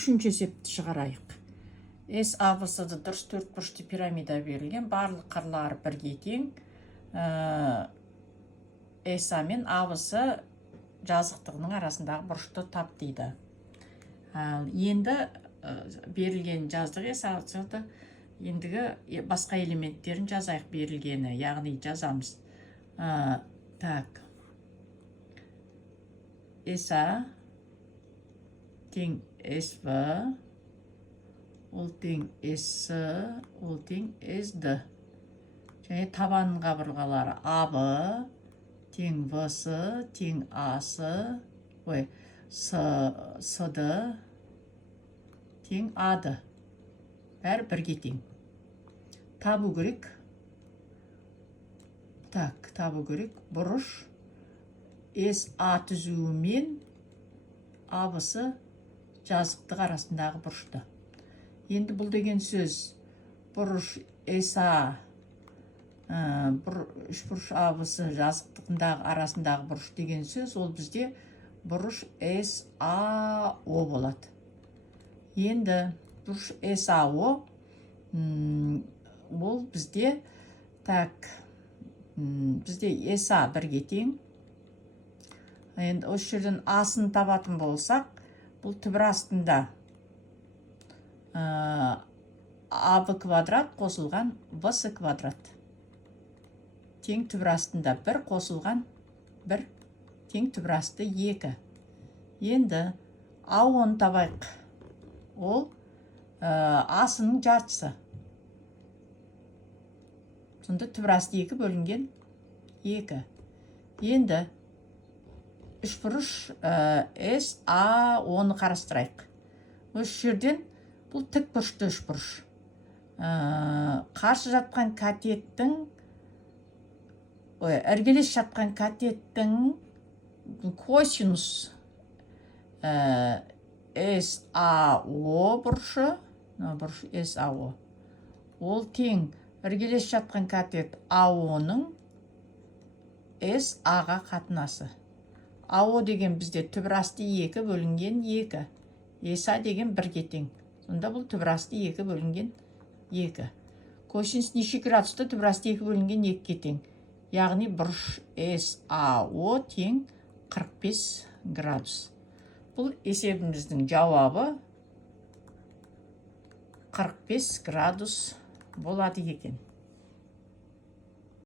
үшінші есепті шығарайық. С абысыды дұрыс төртбұрышты пирамида берілген, барлық қырлары бірге тең. С мен абысы жазықтығының арасындағы бұрышты тап дейді. Енді берілген жаздық С абысыды ендігі басқа элементтерін жазайық берілгені, яғни жазамыз. Так. С тең СВ, ол тең С, ол тең СД. Және табанның қабырғалары АБ тең ВС тең АС, СД тең АД. Бәрі бірге тең. Табу керек. Так, табу керек. Бұрыш СА түзуімен абысы жазықтық арасындағы бұрышты. Енді бұл деген сөз бұрыш СА, үшбұрыш абысы жазықтығындағы арасындағы бұрыш деген сөз, ол бізде бұрыш САО болады. Енді бұрыш САО ол бізде бізде СА бірге тең. Енді осы жерден асын табатын болсақ, бұл түбір астында АБ квадрат қосылған ВС квадрат. Тең түбір астында 1 қосылған 1 тең түбір асты 2. Енді АОны табайық. Ол асының жартысы. Сонда түбір асты 2 бөлінген 2. Енді үшбұрыш САОны қарастырайық. Осы жерден бұл тік бұрышты үшбұрыш. Қарсы жатқан катеттің, іргелес жатқан катеттің косинус САО бұрышы, бұрыш САО, ол тең іргелес жатқан катет АОның САға қатынасы. АО деген бізде түбір асты 2 бөлінген 2. СА деген 1-ге тең. Сонда бұл түбір асты 2 бөлінген 2. Косинус неше градусты түбір асты 2 бөлінген 2-ге тең. Яғни бұрыш САО тең 45 градус. Бұл есебіміздің жауабы 45 градус болады екен.